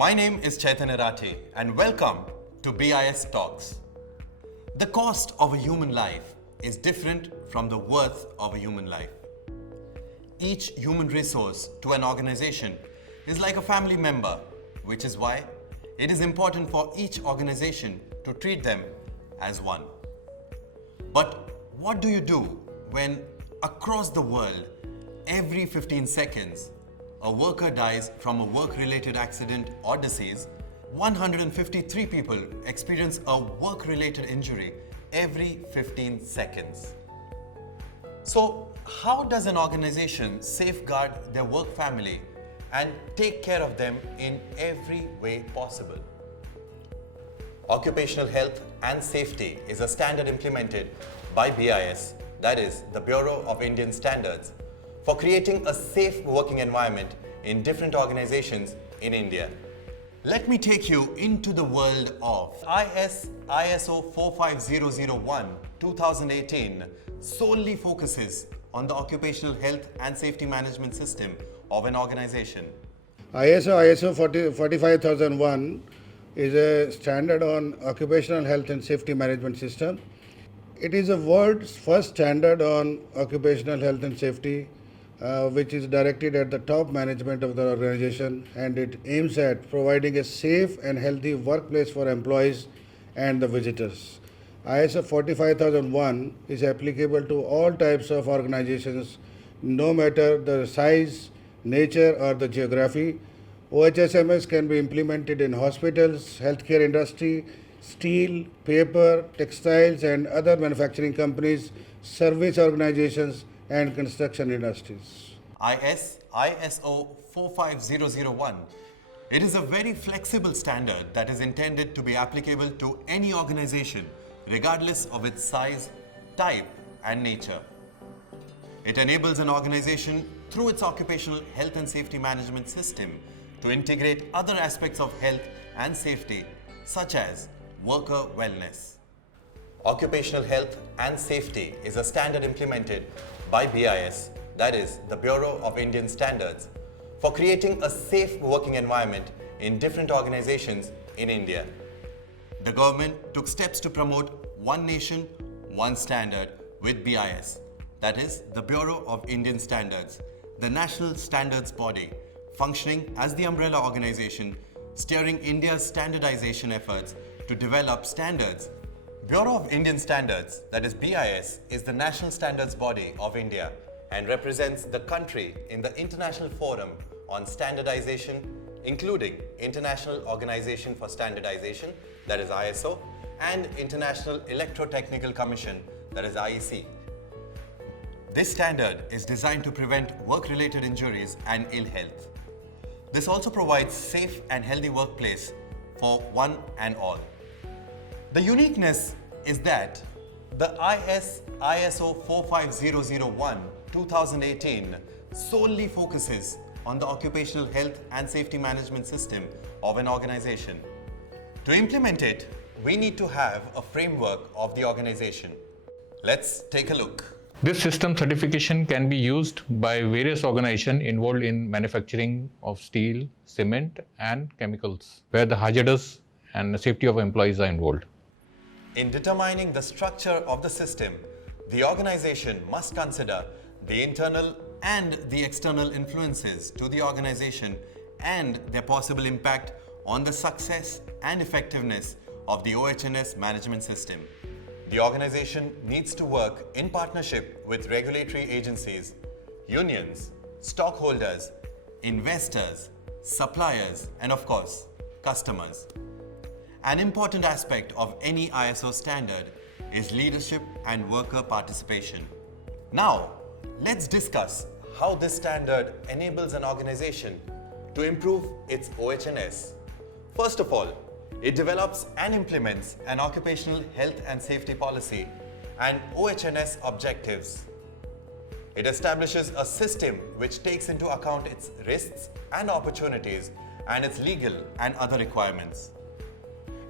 My name is Chaitanya Rathi and welcome to BIS Talks. The cost of a human life is different from the worth of a human life. Each human resource to an organization is like a family member, which is why it is important for each organization to treat them as one. But what do you do when across the world, every 15 seconds, a worker dies from a work-related accident or disease? 153 people experience a work-related injury every 15 seconds. So, how does an organization safeguard their work family and take care of them in every way possible? Occupational health and safety is a standard implemented by BIS, that is the Bureau of Indian Standards, for creating a safe working environment in different organizations in India. Let me take you into the world of ISO 45001 2018 solely focuses on the occupational health and safety management system of an organization. ISO 45001 is a standard on occupational health and safety management system. It is the world's first standard on occupational health and safety, which is directed at the top management of the organization, and it aims at providing a safe and healthy workplace for employees and the visitors. ISO 45001 is applicable to all types of organizations, no matter the size, nature, or the geography. OHSMS can be implemented in hospitals, healthcare industry, steel, paper, textiles, and other manufacturing companies, service organizations, and construction industries. ISO 45001. It is a very flexible standard that is intended to be applicable to any organization, regardless of its size, type, and nature. It enables an organization through its occupational health and safety management system to integrate other aspects of health and safety, such as worker wellness. Occupational health and safety is a standard implemented by BIS, that is the Bureau of Indian Standards, for creating a safe working environment in different organizations in India. The government took steps to promote one nation, one standard with BIS, that is the Bureau of Indian Standards, the national standards body, functioning as the umbrella organization steering India's standardization efforts to develop standards. Bureau of Indian Standards, that is BIS, is the national standards body of India and represents the country in the International Forum on Standardization, including International Organization for Standardization, that is ISO, and International Electrotechnical Commission, that is IEC. This standard is designed to prevent work-related injuries and ill health. This also provides safe and healthy workplace for one and all. The uniqueness is that the ISO 45001 2018 solely focuses on the occupational health and safety management system of an organization. To implement it, we need to have a framework of the organization. Let's take a look. This system certification can be used by various organizations involved in manufacturing of steel, cement, and chemicals, where the hazardous and safety of employees are involved. In determining the structure of the system, the organization must consider the internal and the external influences to the organization and their possible impact on the success and effectiveness of the OHS management system. The organization needs to work in partnership with regulatory agencies, unions, stockholders, investors, suppliers, and of course, customers. An important aspect of any ISO standard is leadership and worker participation. Now, let's discuss how this standard enables an organization to improve its OHS. First of all, it develops and implements an occupational health and safety policy and OHS objectives. It establishes a system which takes into account its risks and opportunities and its legal and other requirements.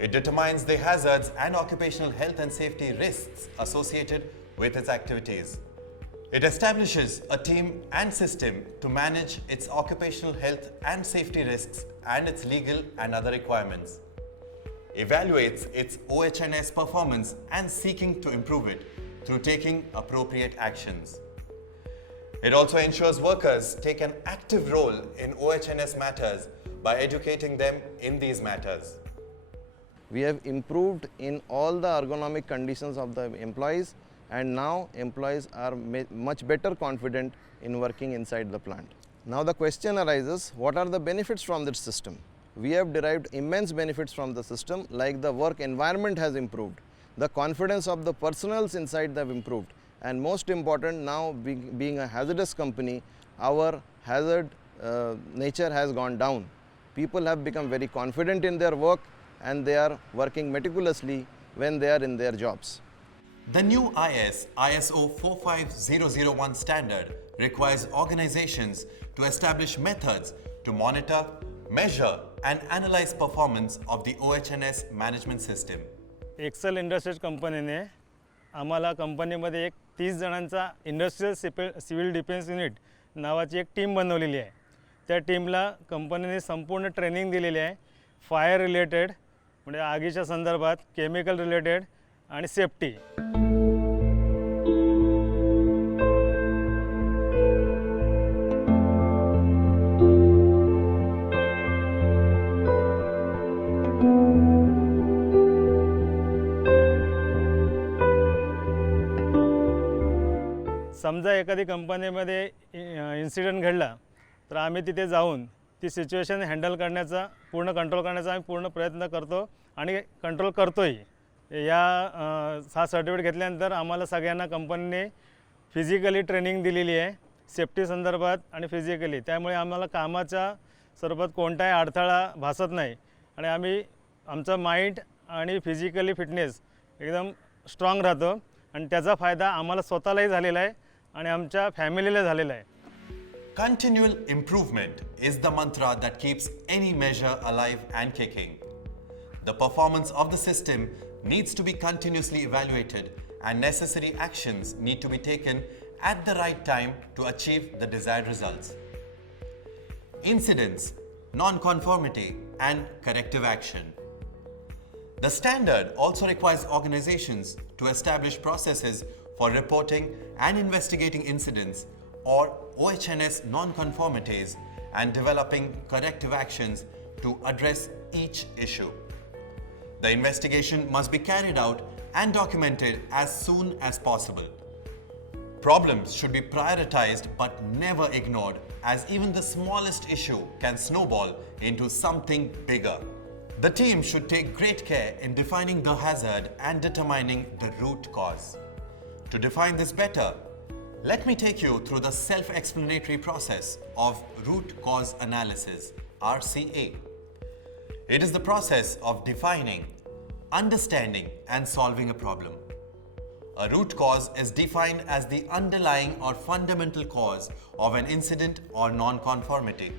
It determines the hazards and occupational health and safety risks associated with its activities. It establishes a team and system to manage its occupational health and safety risks and its legal and other requirements, evaluates its OHS performance and seeking to improve it through taking appropriate actions. It also ensures workers take an active role in OHS matters by educating them in these matters. We have improved in all the ergonomic conditions of the employees, and now employees are much better confident in working inside the plant. Now the question arises, what are the benefits from this system? We have derived immense benefits from the system, like the work environment has improved, the confidence of the personals inside have improved, and most important, now being a hazardous company, our hazard nature has gone down. People have become very confident in their work and they are working meticulously when they are in their jobs. The new ISO 45001 standard requires organizations to establish methods to monitor, measure and analyze performance of the OHS management system. Excel Industries कंपनीने आम्हाला कंपनीमध्ये एक 30 जणांचा industrial civil defence unit नावाची एक team बनवलेली आहे. त्या टीमला कंपनीने संपूर्ण ट्रेनिंग दिलेली आहे, फायर रिलेटेड म्हणजे आगीच्या संदर्भात, केमिकल रिलेटेड आणि सेफ्टी. समजा एखादी कंपनीमध्ये इन्सिडेंट घडला तर आम्ही तिथे जाऊन ती सिच्युएशन हँडल करण्याचा, पूर्ण कंट्रोल करण्याचा आम्ही पूर्ण प्रयत्न करतो आणि कंट्रोल करतोही. हा सर्टिफिकेट घेतल्यानंतर आम्हाला सगळ्यांना कंपनीने फिजिकली ट्रेनिंग दिलेली आहे, सेफ्टी संदर्भात आणि फिजिकली. त्यामुळे आम्हाला कामाच्या स्वरूपात कोणताही अडथळा भासत नाही आणि आम्ही आमचा माइंड आणि फिजिकली फिटनेस एकदम स्ट्रॉंग राहतो आणि त्याचा फायदा आम्हाला स्वतःलाही झालेला आहे आणि आमच्या फॅमिलीला झालेला आहे. Continual improvement is the mantra that keeps any measure alive and kicking. The performance of the system needs to be continuously evaluated and necessary actions need to be taken at the right time to achieve the desired results. Incidents, non-conformity and corrective action. The standard also requires organizations to establish processes for reporting and investigating incidents or OHS non-conformities and developing corrective actions to address each issue. The investigation must be carried out and documented as soon as possible. Problems should be prioritized but never ignored, as even the smallest issue can snowball into something bigger. The team should take great care in defining the hazard and determining the root cause. To define this better, let me take you through the self-explanatory process of root cause analysis, RCA. It is the process of defining, understanding, and solving a problem. A root cause is defined as the underlying or fundamental cause of an incident or non-conformity.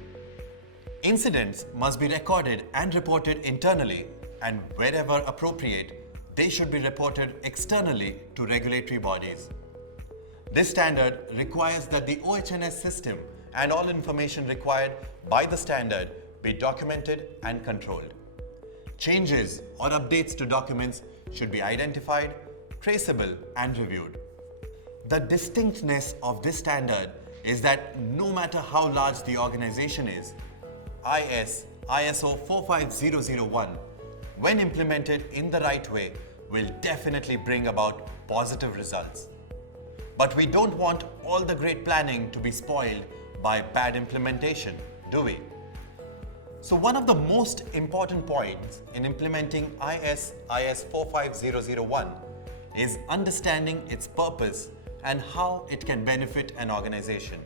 Incidents must be recorded and reported internally, and wherever appropriate, they should be reported externally to regulatory bodies. This standard requires that the OHS system and all information required by the standard be documented and controlled. Changes or updates to documents should be identified, traceable, and reviewed. The distinctness of this standard is that no matter how large the organization is, ISO 45001, when implemented in the right way, will definitely bring about positive results. But we don't want all the great planning to be spoiled by bad implementation, do we? So one of the most important points in implementing IS 45001 is understanding its purpose and how it can benefit an organization.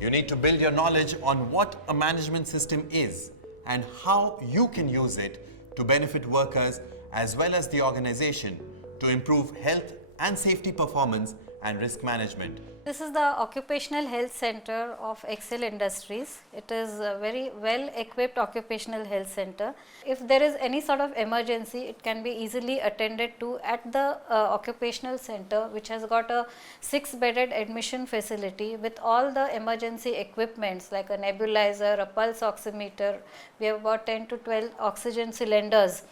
You need to build your knowledge on what a management system is and how you can use it to benefit workers as well as the organization to improve health and safety performance and risk management. This is the Occupational Health Center of Excel Industries. It is a very well equipped occupational health center. If there is any sort of emergency, it can be easily attended to at the occupational center, which has got a 6-bedded admission facility with all the emergency equipments like a nebulizer, a pulse oximeter. We have about 10 to 12 oxygen cylinders.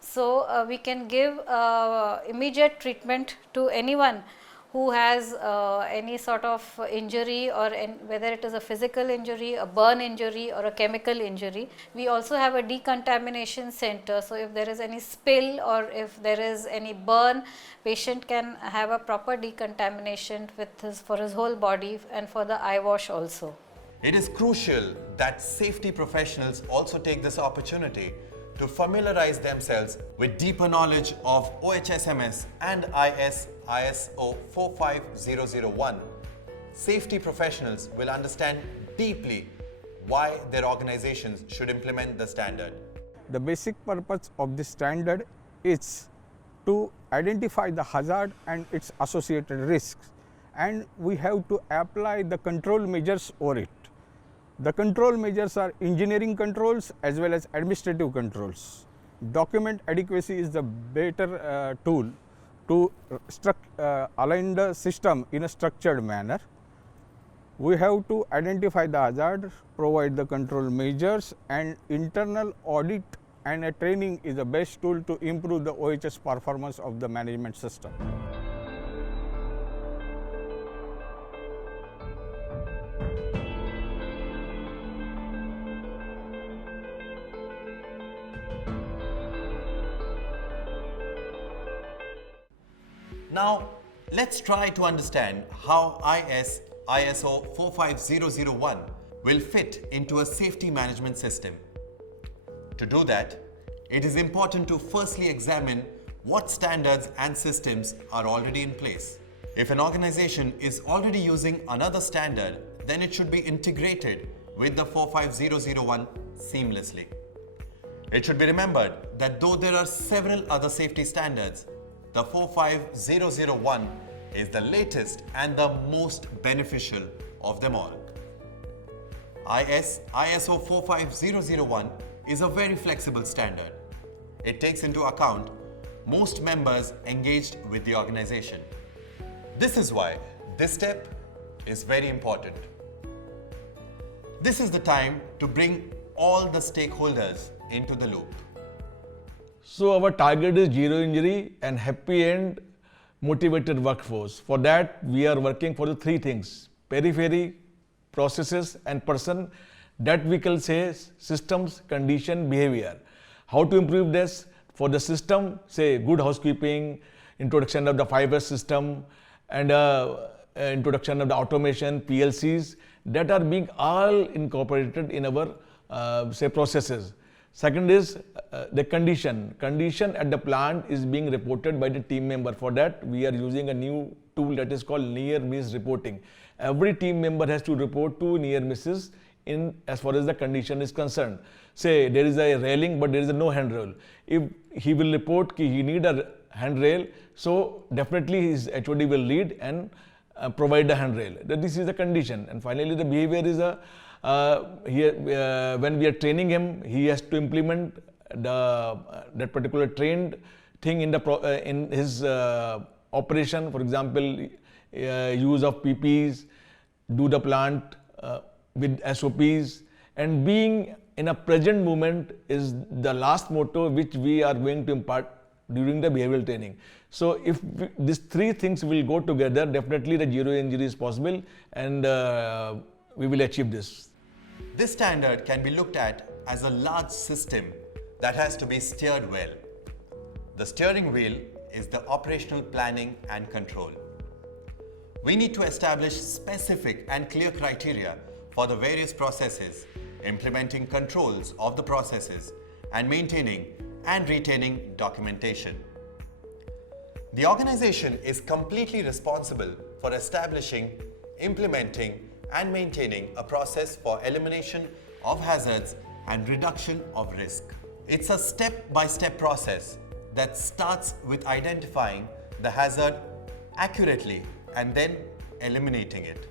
So we can give immediate treatment to anyone who has any sort of injury, or whether it is a physical injury, a burn injury or a chemical injury. We also have a decontamination center, so if there is any spill or if there is any burn, patient can have a proper decontamination for his whole body and for the eye wash also. It is crucial that safety professionals also take this opportunity to familiarize themselves with deeper knowledge of OHSMS and ISO 45001. Safety professionals will understand deeply why their organizations should implement the standard. The basic purpose of this standard is to identify the hazard and its associated risks, and we have to apply the control measures over it. The control measures are engineering controls as well as administrative controls. Document adequacy is the better tool to align the system in a structured manner. We have to identify the hazard, provide the control measures, and internal audit and a training is the best tool to improve the OHS performance of the management system. Now, let's try to understand how ISO 45001 will fit into a safety management system. To do that, it is important to firstly examine what standards and systems are already in place. If an organization is already using another standard, then it should be integrated with the 45001 seamlessly. It should be remembered that though there are several other safety standards, the 45001 is the latest and the most beneficial of them all. ISO 45001 is a very flexible standard. It takes into account most members engaged with the organization. This is why this step is very important. This is the time to bring all the stakeholders into the loop. So our target is zero injury and happy and motivated workforce. For that, we are working for the three things: periphery, processes and person. That we can say systems, condition, behavior. How to improve this? For the system, say good housekeeping, introduction of the 5S system, and introduction of the automation, PLCs, that are being all incorporated in our say processes. Second is the condition. Condition at the plant is being reported by the team member. For that, we are using a new tool that is called near miss reporting. Every team member has to report to near misses in as far as the condition is concerned. Say there is a railing but there is no handrail. If he will report that he need a handrail, so definitely his HOD will lead and provide the handrail. This is the condition. And finally, the behavior is when we are training him, he has to implement that particular trained thing in his operation. For example, use of PPs, do the plant with SOPs, and being in a present moment is the last motto which we are going to impart during the behavioral training. So if these three things will go together, definitely the zero injury is possible, and we will achieve this. This standard can be looked at as a large system that has to be steered well. The steering wheel is the operational planning and control. We need to establish specific and clear criteria for the various processes, implementing controls of the processes, and maintaining and retaining documentation. The organization is completely responsible for establishing, implementing, and maintaining a process for elimination of hazards and reduction of risk. It's a step-by-step process that starts with identifying the hazard accurately and then eliminating it.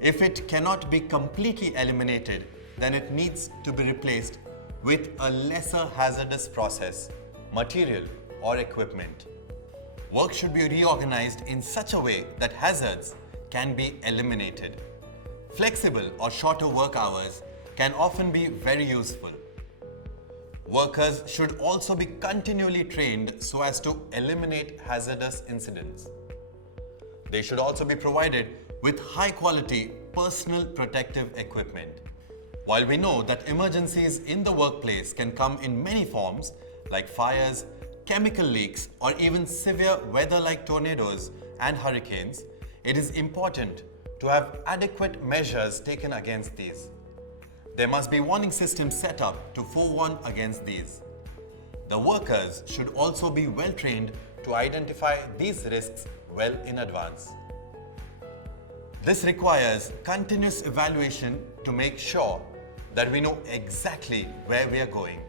If it cannot be completely eliminated, then it needs to be replaced with a lesser hazardous process, material, or equipment. Work should be reorganized in such a way that hazards can be eliminated. Flexible or shorter work hours can often be very useful. Workers should also be continually trained so as to eliminate hazardous incidents. They should also be provided with high-quality personal protective equipment. While we know that emergencies in the workplace can come in many forms, like fires, chemical leaks, or even severe weather like tornadoes and hurricanes, it is important to have adequate measures taken against these. There must be warning systems set up to forewarn against these. The workers should also be well trained to identify these risks well in advance. This requires continuous evaluation to make sure that we know exactly where we are going.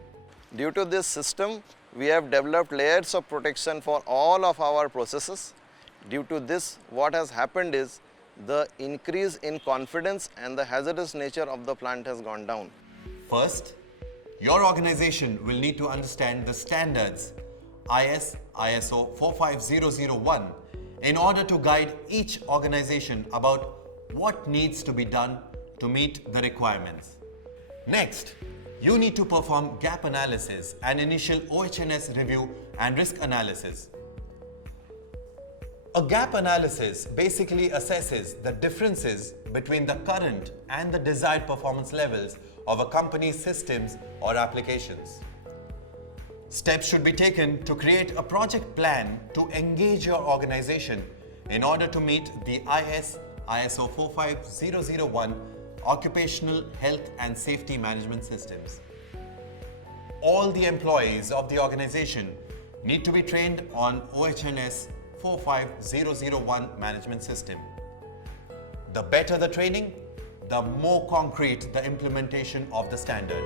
Due to this system, we have developed layers of protection for all of our processes. Due to this, what has happened is the increase in confidence and the hazardous nature of the plant has gone down. First, your organization will need to understand the standards ISO 45001 in order to guide each organization about what needs to be done to meet the requirements. Next, you need to perform gap analysis and initial OHS review and risk analysis. A gap analysis basically assesses the differences between the current and the desired performance levels of a company's systems or applications. Steps should be taken to create a project plan to engage your organization in order to meet the ISO 45001 Occupational Health and Safety Management Systems. All the employees of the organization need to be trained on OHS 45001 management system. The better the training, the more concrete the implementation of the standard.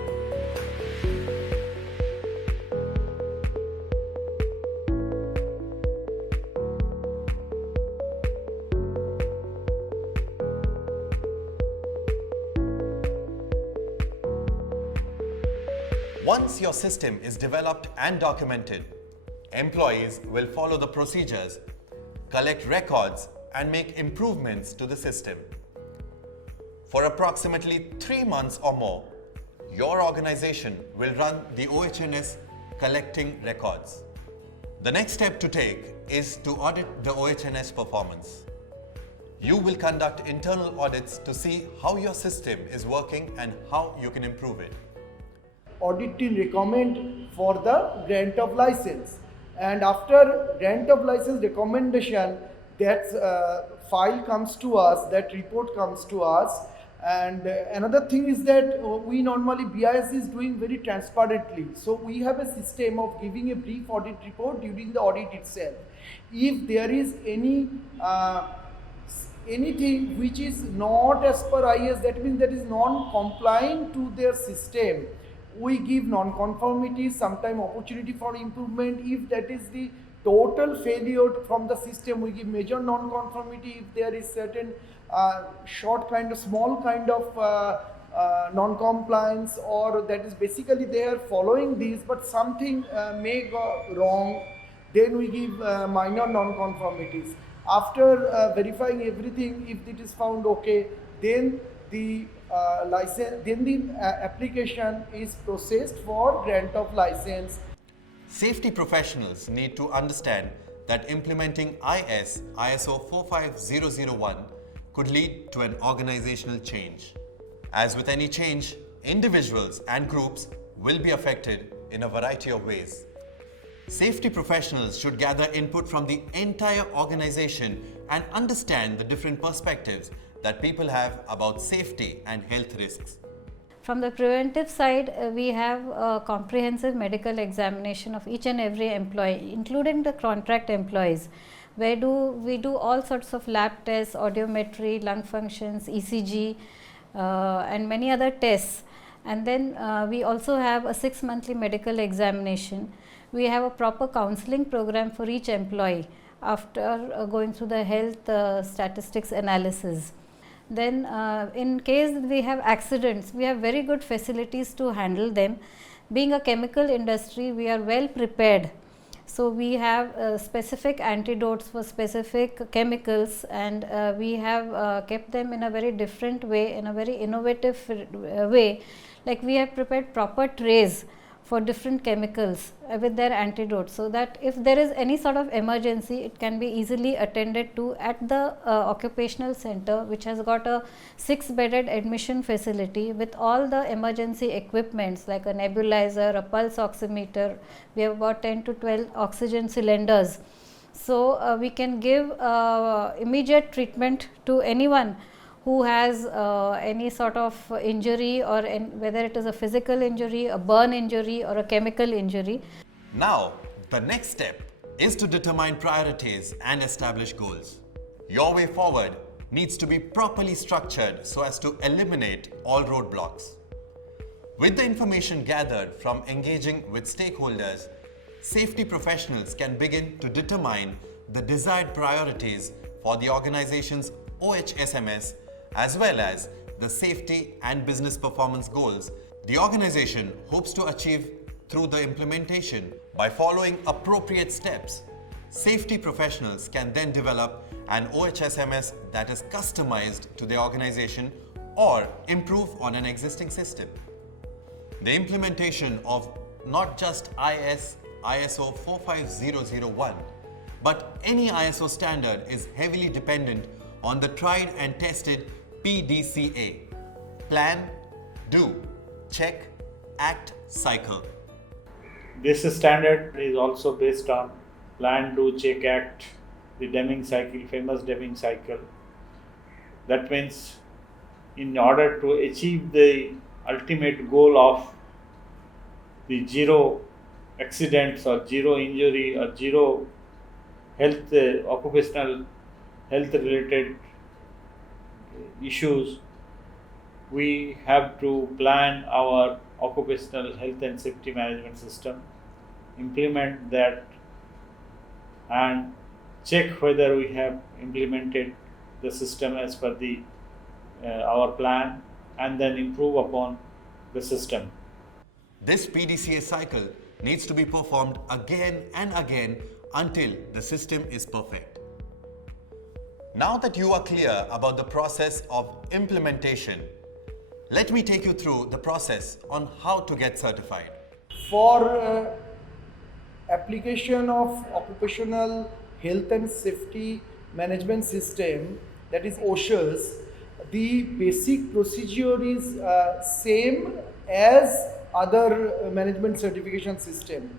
Once your system is developed and documented, employees will follow the procedures, collect records, and make improvements to the system. For approximately 3 months or more, your organization will run the OHS collecting records. The next step to take is to audit the OHS performance. You will conduct internal audits to see how your system is working and how you can improve it. Audit team recommend for the grant of license, and after grant of license recommendation, that file comes to us, that report comes to us. And another thing is that we normally BIS is doing very transparently, so we have a system of giving a brief audit report during the audit itself. If there is anything which is not as per IS, that means that is non-compliant to their system, we give non-conformity, sometime opportunity for improvement. If that is the total failure from the system, we give major non-conformity. If there is certain small kind of non-compliance, or that is basically they are following these but something may go wrong, then we give minor non-conformities. After verifying everything, if it is found okay, then the application is processed for grant of license. Safety professionals need to understand that implementing ISO 45001 could lead to an organizational change. As with any change, individuals and groups will be affected in a variety of ways. Safety professionals should gather input from the entire organization and understand the different perspectives that people have about safety and health risks. From the preventive side, we have a comprehensive medical examination of each and every employee, including the contract employees, where we do all sorts of lab tests, audiometry, lung functions, ECG, and many other tests. And then we also have a 6-monthly medical examination. We have a proper counseling program for each employee, after going through the health statistics analysis. Then in case we have accidents, we have very good facilities to handle them. Being a chemical industry, we are well prepared. So we have specific antidotes for specific chemicals, and we have kept them in a very different way, in a very innovative way. Like we have prepared proper trays for different chemicals with their antidotes, so that if there is any sort of emergency, it can be easily attended to at the occupational center, which has got a 6-bedded admission facility with all the emergency equipments like a nebulizer, a pulse oximeter. We have about 10 to 12 oxygen cylinders. So we can give immediate treatment to anyone who has any sort of injury, or whether it is a physical injury, a burn injury, or a chemical injury. Now, the next step is to determine priorities and establish goals. Your way forward needs to be properly structured so as to eliminate all roadblocks. With the information gathered from engaging with stakeholders, safety professionals can begin to determine the desired priorities for the organization's OHSMS, as well as the safety and business performance goals the organization hopes to achieve through the implementation. By following appropriate steps, safety professionals can then develop an OHSMS that is customized to the organization or improve on an existing system. The implementation of not just ISO 45001, but any ISO standard is heavily dependent on the tried and tested PDCA: Plan, Do, Check, Act cycle. This standard is also based on Plan, Do, Check, Act, the Deming cycle, famous Deming cycle. That means in order to achieve the ultimate goal of the zero accidents or zero injury or zero health, occupational health related issues, we have to plan our occupational health and safety management system, implement that, and check whether we have implemented the system as per the our plan, and then improve upon the system. This PDCA cycle needs to be performed again and again until the system is perfect. Now that you are clear about the process of implementation, let me take you through the process on how to get certified. For application of occupational health and safety management system, that is OSHAS, the basic procedure is same as other management certification system.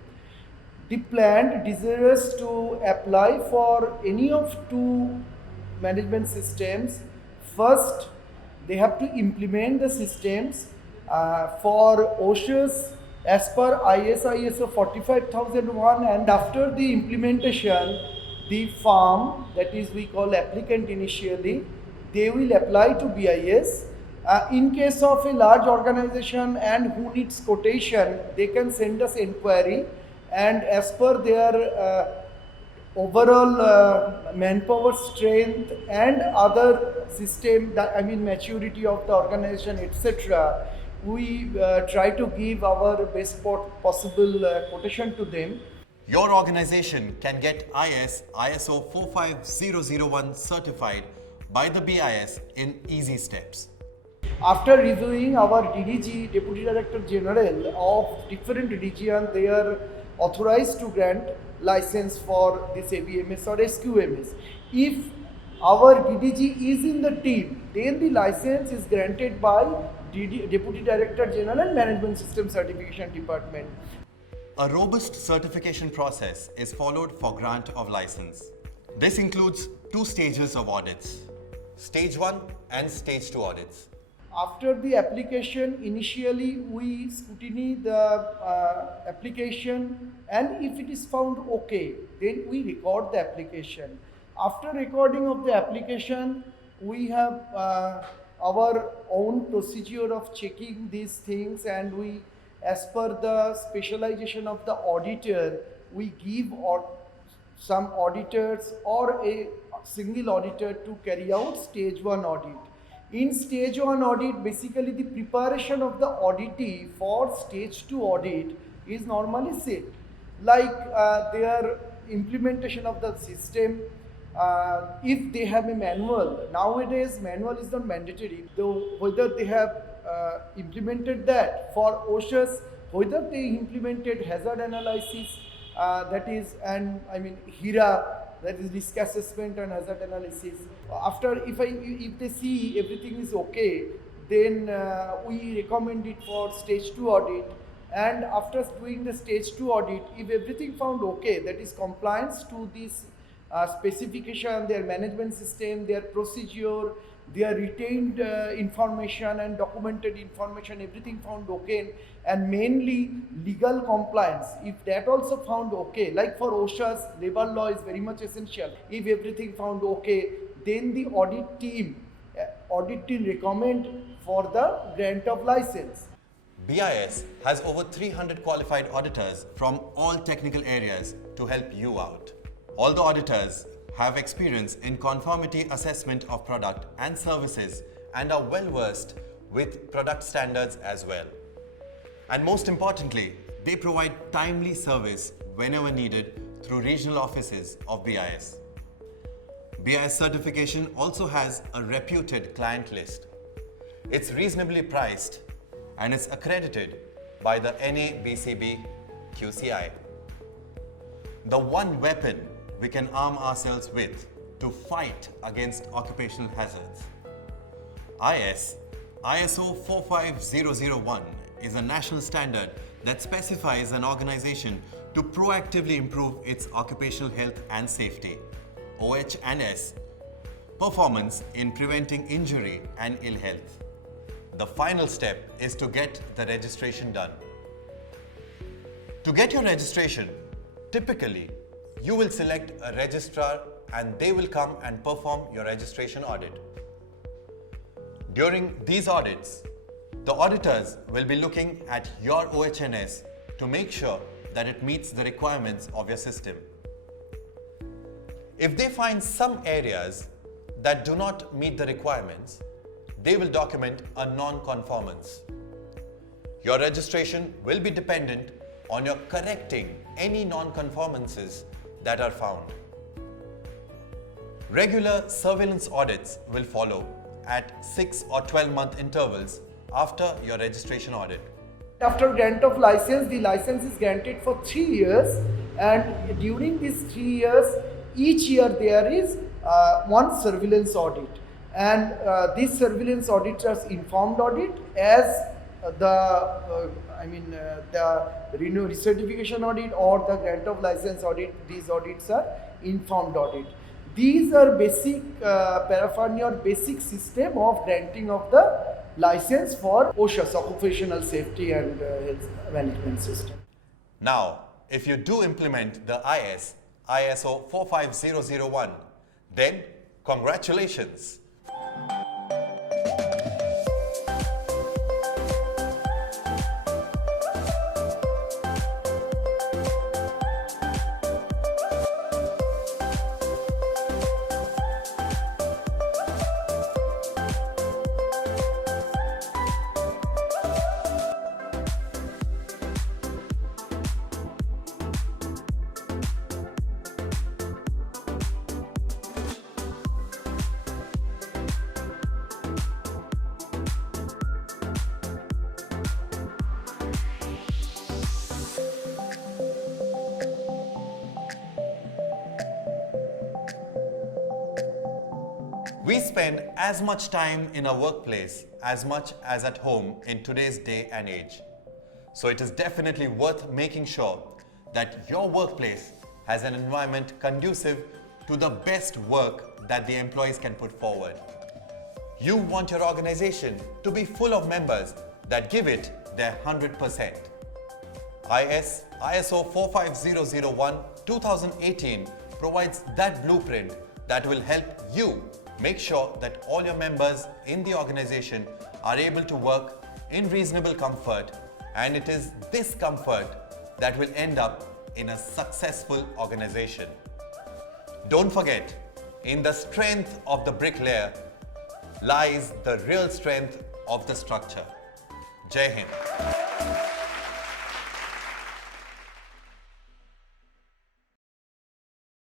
The plant desires to apply for any of two management systems. First, they have to implement the systems for OSHAS as per ISO 45001, and after the implementation, the firm, that is we call applicant initially, they will apply to BIS. In case of a large organization and who needs quotation, they can send us inquiry, and as per their overall manpower strength and other system, maturity of the organization, etc., we try to give our best possible quotation to them. Your organization can get ISO 45001 certified by the BIS in easy steps. After reviewing our DDG, Deputy Director General of different region, they are authorized to grant license for this ABMS or SQMS. If our DDG is in the team, then the license is granted by Deputy Director General and Management System Certification Department. A robust certification process is followed for grant of license. This includes two stages of audits: Stage 1 and Stage 2 audits. After the application, initially we scrutiny the application, and if it is found okay, then we record the application. After recording of the application, we have our own procedure of checking these things, and we, as per the specialization of the auditor, we give some auditors or a single auditor to carry out stage 1 audit. In stage 1 audit, basically the preparation of the auditee for stage 2 audit is normally set, like their implementation of the system. If they have a manual, nowadays manual is not mandatory, though whether they have implemented that for OSHAs, whether they implemented hazard analysis, that is, and I mean HIRA, that is risk assessment and hazard analysis. After, if they see everything is okay, then we recommend it for stage 2 audit. And after doing the stage 2 audit, if everything found okay, that is compliance to this specification, their management system, their procedure, their retained information and documented information, everything found okay, and mainly legal compliance, if that also found okay, like for OSHA's labor law is very much essential. If everything found okay, then the audit team recommend for the grant of license. BIS has over 300 qualified auditors from all technical areas to help you out. All the auditors have experience in conformity assessment of product and services and are well versed with product standards as well. And most importantly, they provide timely service whenever needed through regional offices of BIS. BIS certification also has a reputed client list. It's reasonably priced and is accredited by the NABCB QCI. The one weapon we can arm ourselves with to fight against occupational hazards. ISO 45001 is a national standard that specifies an organization to proactively improve its occupational health and safety, OH&S, performance in preventing injury and ill health. The final step is to get the registration done. To get your registration, typically, you will select a registrar and they will come and perform your registration audit. During these audits, the auditors will be looking at your OH&S to make sure that it meets the requirements of your system. If they find some areas that do not meet the requirements, they will document a non-conformance. Your registration will be dependent on your correcting any non-conformances that are found. Regular surveillance audits will follow at 6 or 12-month intervals after your registration audit. After grant of license, the license is granted for 3 years, and during these 3 years, each year there is one surveillance audit, and these surveillance audits are informed audit as the recertification audit or the grant of license audit. These audits are informed audit. These are basic paraphernalia, basic system of granting of the license for OSHA's occupational safety and health management system. Now, if you do implement the ISO 45001, then congratulations! We spend as much time in our workplace as much as at home in today's day and age. So it is definitely worth making sure that your workplace has an environment conducive to the best work that the employees can put forward. You want your organization to be full of members that give it their 100%. ISO 45001 2018 provides that blueprint that will help you make sure that all your members in the organization are able to work in reasonable comfort, and it is this comfort that will end up in a successful organization. Don't forget, in the strength of the bricklayer lies the real strength of the structure. Jai Hind.